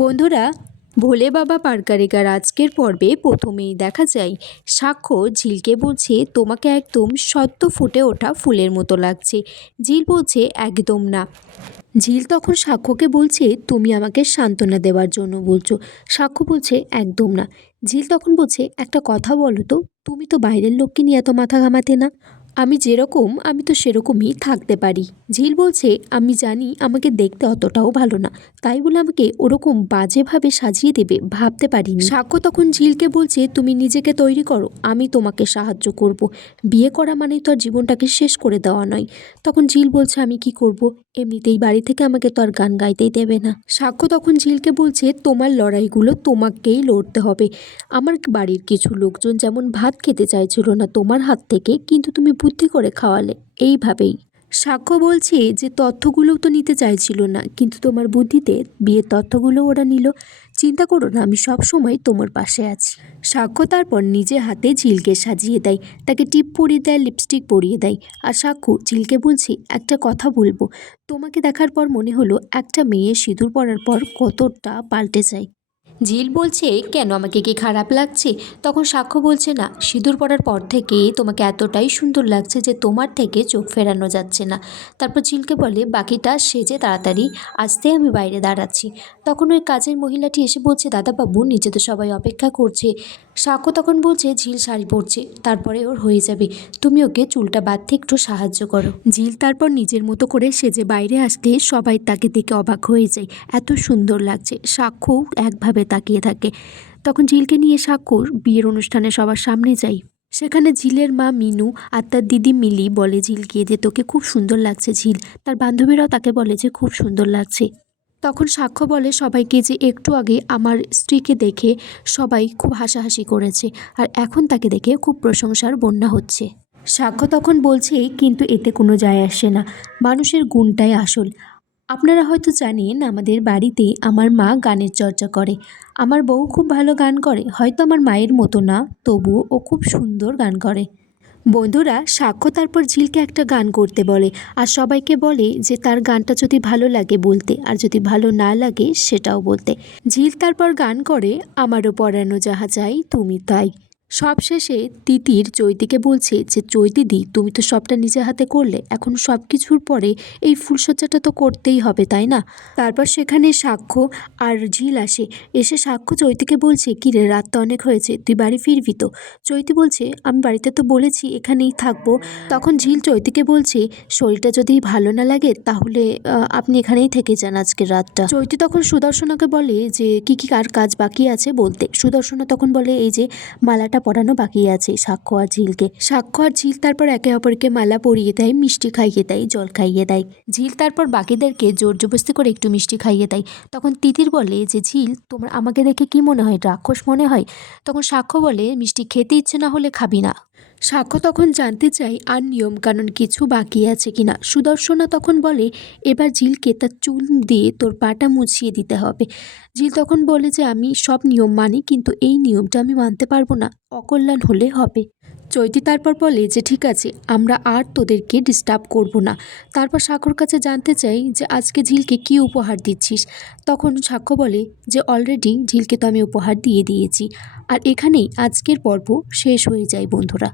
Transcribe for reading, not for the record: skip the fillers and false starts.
বন্ধুরা, ভোলে বাবা পারকারেকার আজকের পর্বে প্রথমেই দেখা যায় সাক্ষ্য ঝিলকে বলছে তোমাকে একদম সদ্য ফুটে ওঠা ফুলের মতো লাগছে। ঝিল বলছে একদম না। ঝিল তখন সাক্ষ্যকে বলছে তুমি আমাকে সান্ত্বনা দেওয়ার জন্য বলছো। সাক্ষ্য বলছে একদম না। ঝিল তখন বলছে একটা কথা বলো তো, তুমি তো বাইরের লোককে নিয়ে এত মাথা ঘামাতে না। আমি যেরকম আমি তো সেরকমই থাকতে পারি। ঝিল বলছে আমি জানি আমাকে দেখতে অতটাও ভালো না, তাই বলে আমাকে ওরকম বাজেভাবে সাজিয়ে দেবে ভাবতে পারিনি। সাক্ষ্য তখন ঝিলকে বলছে তুমি নিজেকে তৈরি করো, আমি তোমাকে সাহায্য করব। বিয়ে করা মানেই তো আর জীবনটাকে শেষ করে দেওয়া নয়। তখন ঝিল বলছে আমি কি করব, এমনিতেই বাড়ি থেকে আমাকে তো আর গান গাইতেই দেবে না। সাক্ষ্য তখন ঝিলকে বলছে তোমার লড়াইগুলো তোমাকেই লড়তে হবে। আমার বাড়ির কিছু লোকজন যেমন ভাত খেতে চাইছিল না তোমার হাত থেকে, কিন্তু তুমি বুদ্ধি করে খাওয়ালে। এইভাবেই সাক্ষ্য বলছে যে তথ্যগুলোও তো নিতে চাইছিল না, কিন্তু তোমার বুদ্ধিতে বিয়ের তথ্যগুলো ওরা নিল। চিন্তা করো না, আমি সব সময় তোমার পাশে আছি। সাক্ষ্য তারপর নিজে হাতে ঝিলকে সাজিয়ে দেয়, তাকে টিপ পরিয়ে দেয়, লিপস্টিক পরিয়ে দেয়। আর সাক্ষ্য ঝিলকে বলছে একটা কথা বলবো, তোমাকে দেখার পর মনে হলো একটা মেয়ে সিঁদুর পরার পর কতটা পাল্টে যায়। ঝিল বলছে কেন, আমাকে কি খারাপ লাগছে? তখন সাক্ষ্য বলছে না, সিঁদুর পরার পর থেকে তোমাকে এতটাই সুন্দর লাগছে যে তোমার থেকে চোখ ফেরানো যাচ্ছে না। তারপর ঝিলকে বলে বাকিটা সেজে তাড়াতাড়ি আসতে আমি বাইরে দাঁড়াচ্ছি। তখন ওই কাজের মহিলাটি এসে বলছে দাদাবাবু নিচে তো সবাই অপেক্ষা করছে। সাক্ষ্য তখন বলছে ঝিল শাড়ি পরছে, তারপরে ওর হয়ে যাবে, তুমি ওকে চুলটা বাঁধতে একটু সাহায্য করো। ঝিল তারপর নিজের মতো করে সেজে বাইরে আসতে সবাই তাকে দেখে অবাক হয়ে যায়, এত সুন্দর লাগছে। সাক্ষ্য একভাবে তাকিয়ে থাকে। তখন ঝিলকে নিয়ে সাক্ষ্যর বিয়ের অনুষ্ঠানে সবার সামনে যায়। সেখানে ঝিলের মা মিনু আর তার দিদি মিলি বলে ঝিলকে যে তোকে খুব সুন্দর লাগছে ঝিল। তার বান্ধবীরাও তাকে বলে যে খুব সুন্দর লাগছে। তখন সাক্ষ্য বলে সবাইকে যে একটু আগে আমার স্ত্রীকে দেখে সবাই খুব হাসাহাসি করেছে, আর এখন তাকে দেখে খুব প্রশংসার বন্যা হচ্ছে। সাক্ষ্য তখন বলছে কিন্তু এতে কোনো যায় আসে না, মানুষের গুণটাই আসল। আপনারা হয়তো জানেন আমাদের বাড়িতে আমার মা গানের চর্চা করে। আমার বউ খুব ভালো গান করে, হয়তো আমার মায়ের মতো না, তবুও ও খুব সুন্দর গান করে। বন্ধুরা, সাক্ষ্য তারপর ঝিলকে একটা গান করতে বলে, আর সবাইকে বলে যে তার গানটা যদি ভালো লাগে বলতে, আর যদি ভালো না লাগে সেটাও বলতে। ঝিল তারপর গান করে আমারও পরানো যাহা চাই তুমি তাই। সবশেষে তিতির চৈতিকে বলছে যে চৈতিদি তুমি তো সবটা নিজে হাতে করলে, এখন সব কিছুর পরে এই ফুলসজ্জাটা তো করতেই হবে তাই না? তারপর সেখানে সাক্ষ্য আর ঝিল আসে। এসে সাক্ষ্য চৈতিকে বলছে কিরে রাত তো অনেক হয়েছে, তুই বাড়ি ফিরবি তো? চৈতি বলছে আমি বাড়িতে তো বলেছি এখানেই থাকবো। তখন ঝিল চৈতিকে বলছে শরীরটা যদি ভালো না লাগে তাহলে আপনি এখানেই থেকে যান আজকের রাতটা। চৈতি তখন সুদর্শনাকে বলে যে কি কি কার কাজ বাকি আছে বলতে। সুদর্শনা তখন বলে এই যে মালাটা পরানো বাকি আছে সাক্ষ্য আর ঝিলকে। সাক্ষ্য আর ঝিল তারপর একে অপরকে মালা পরিয়ে দেয়, মিষ্টি খাইয়ে দেয়, জল খাইয়ে দেয়। ঝিল তারপর বাকিদেরকে জোর জবরদস্তি করে একটু মিষ্টি খাইয়ে দেয়। তখন তিতির বলে যে ঝিল তোমার আমাকে দেখে কি মনে হয়, রাক্ষস মনে হয়? তখন সাক্ষ্য বলে মিষ্টি খেতে ইচ্ছে না হলে খাবি না। সাক্ষ্য তখন জানতে চাই আর নিয়মকানুন কিছু বাকি আছে কিনা। সুদর্শনা তখন বলে এবার ঝিলকে তার চুল দিয়ে তোর পাটা মুছিয়ে দিতে হবে। ঝিল তখন বলে যে আমি সব নিয়ম মানি, কিন্তু এই নিয়মটা আমি মানতে পারবো না, অকল্যাণ হলে হবে। চৈতি তারপর বলে যে ঠিক আছে, আমরা আর তোদেরকে ডিস্টার্ব করব না। তারপর সাক্ষ্যর কাছে জানতে চাই যে আজকে ঝিলকে কী উপহার দিচ্ছিস। তখন সাক্ষ্য বলে যে অলরেডি ঝিলকে তো আমি উপহার দিয়ে দিয়েছি। আর এখানেই আজকের পর্ব শেষ হয়ে যায় বন্ধুরা।